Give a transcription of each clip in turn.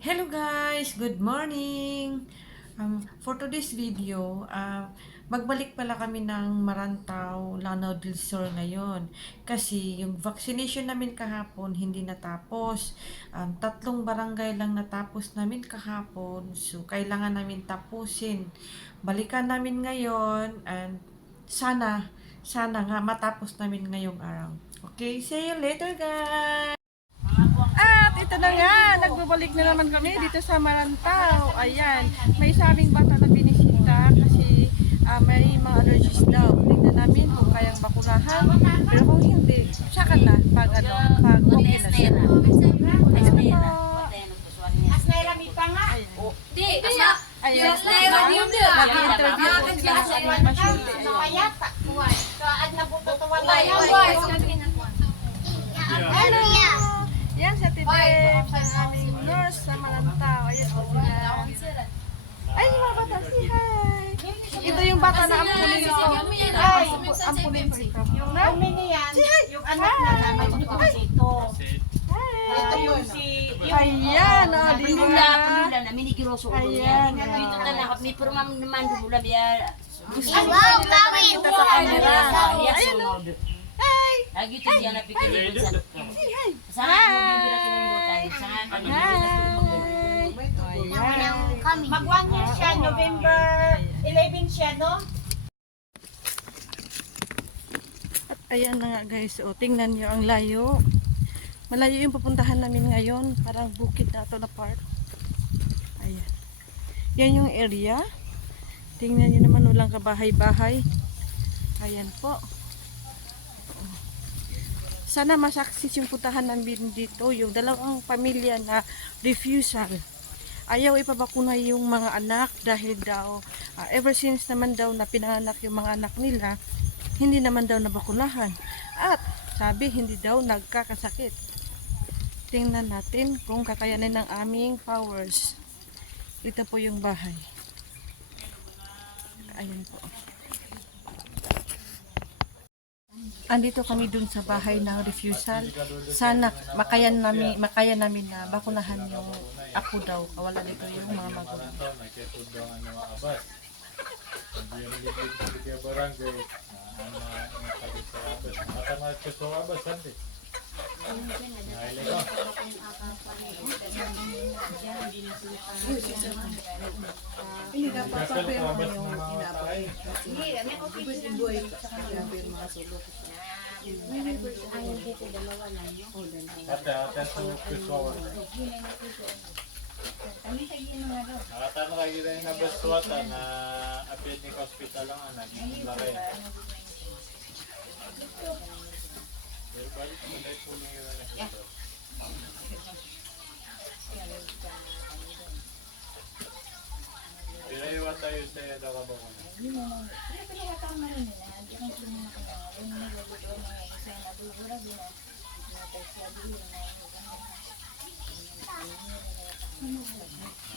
Hello guys! Good morning! For today's video, magbalik pala kami ng Marantaw, Lanao del Sur ngayon. Kasi yung vaccination namin kahapon hindi natapos. Tatlong barangay lang natapos namin kahapon. So, kailangan namin tapusin. Balikan namin ngayon and sana nga matapos namin ngayong araw. Okay, see you later guys! At ito na nga, nagbabalik na naman kami dito sa Marantaw. Ayan, may sabing bata na binisita kasi may mga allergies daw. Tingnan namin kung kayang bakunahan. Pero kung hindi, saka na pag okay na siya. Ayan, nag-interview po sila sa aming pasyente. Yan sa Tibet, sa aming nurse sa Marantaw. Ayan po sila. Ay, yung mga bata, si hi! Ito yung bata na ampunin ko. Ay, ampunin ko ito. Si hi! Yung anak na naman dito. Ito yung si... Ayan, o, di ba? Pulula na, minigiroso ulo niya. Dito talaga, may purumam naman dula biya. Gusto nila nakita sa camera. Ayan o. Hi! Lagi ito diyan na pikir. Si hi! Sana mo din dira kinimutan. Sana kami Ayan. Mag-1 year siya, November 11 siya, no? At ayan na nga guys, o, tingnan nyo ang layo. Malayo yung pupuntahan namin ngayon. Parang bukid na ito na park. Ayan. Yan yung area. Tingnan nyo naman, walang kabahay-bahay. Ayan po. Sana masaksis yung puntahan namin dito. Yung dalawang pamilya na refusal. Ayaw ipabakuna yung mga anak dahil daw, ever since naman daw na pinanganak yung mga anak nila, hindi naman daw nabakunahan. At sabi, hindi daw nagkakasakit. Tingnan natin kung kakayanin ng aming powers. Ito po yung bahay. Ayan po. Andito kami dun sa bahay ng refusal. Sana makaya namin na bakunahan yung ako daw. Kawalan nito yung mga magulang. Nakatano kayo kita yung nabaswata na apit ni hospital lang anak. Bakit? Pero balik mo na ito lang yung hospital. Pero iwan tayo sa iyo daw ka ba muna?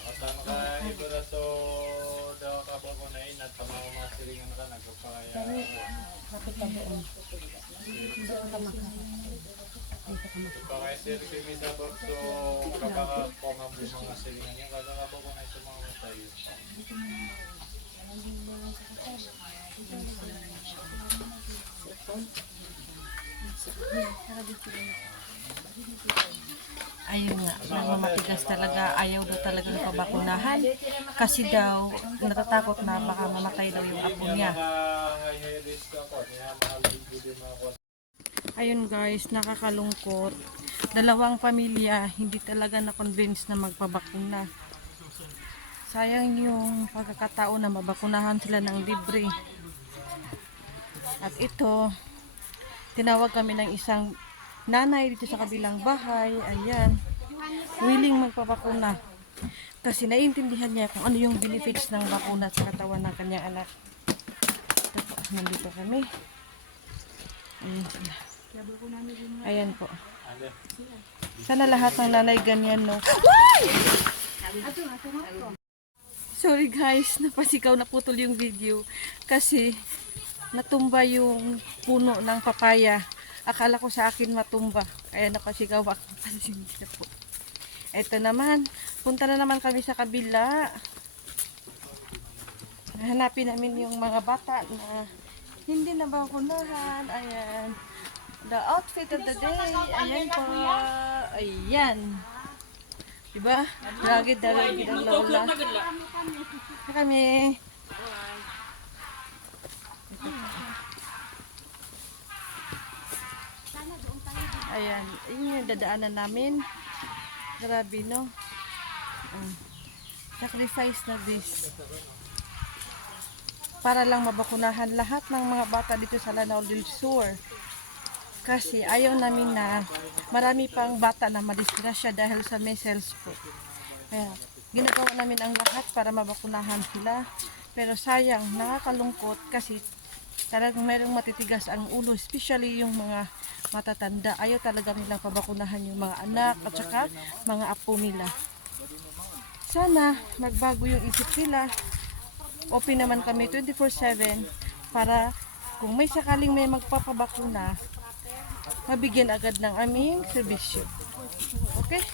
Nakatano ka iba na to daw ka ba muna yun at tamaw mga silingan ka nagpapaya. Pagkakaya sir kami sa bakso kapaka po mga silingan niya kada ka ba muna ito mga tayo. Ayun nga, namamatigas talaga. Ayaw daw talagang pabakunahan. Kasi daw, natatakot na baka mamatay daw yung apo niya. High risk ako. Kaya mahalin din ako. Ayun guys, nakakalungkot. Dalawang pamilya, hindi talaga na-convince na magpabakuna. Sayang yung pagkakataon na mabakunahan sila ng libre. At ito, tinawag kami ng isang nanay dito sa kabilang bahay. Ayan, willing magpabakuna. Kasi naiintindihan niya kung ano yung benefits ng bakuna sa katawan ng kanyang anak. Ito po, nandito kami. Ayan sila. Ayan po. Sana lahat ng nanay ganyan, no? Why? Sorry guys, napasigaw na putol yung video. Kasi natumba yung puno ng papaya. Akala ko sa akin matumba. Kaya napasigaw ako kasi hindi na po. Ito naman, Punta na naman kami sa kabila. Hanapin namin yung mga bata na hindi nabakunahan. Ayan. The outfit of the day. Ayan po. Ayan. Diba? Ragid na ragid ang lola. Na kami. Ayan. Yun yung dadaanan namin. Grabe, no? Sacrifice na this. Para lang mabakunahan lahat ng mga bata dito sa Lanao del Sur. Kasi ayaw namin na marami pang bata na madisgrasya dahil sa measles po. Kaya ginagawa namin ang lahat para mabakunahan sila. Pero sayang, nakakalungkot kasi talagang mayroong matitigas ang ulo, especially yung mga matatanda. Ayaw talaga nilang pabakunahan yung mga anak at saka mga apo nila. Sana magbago yung isip nila. Open naman kami 24/7 para kung may sakaling may magpapabakuna, mabigyan agad ng aming serbisyo. Okay?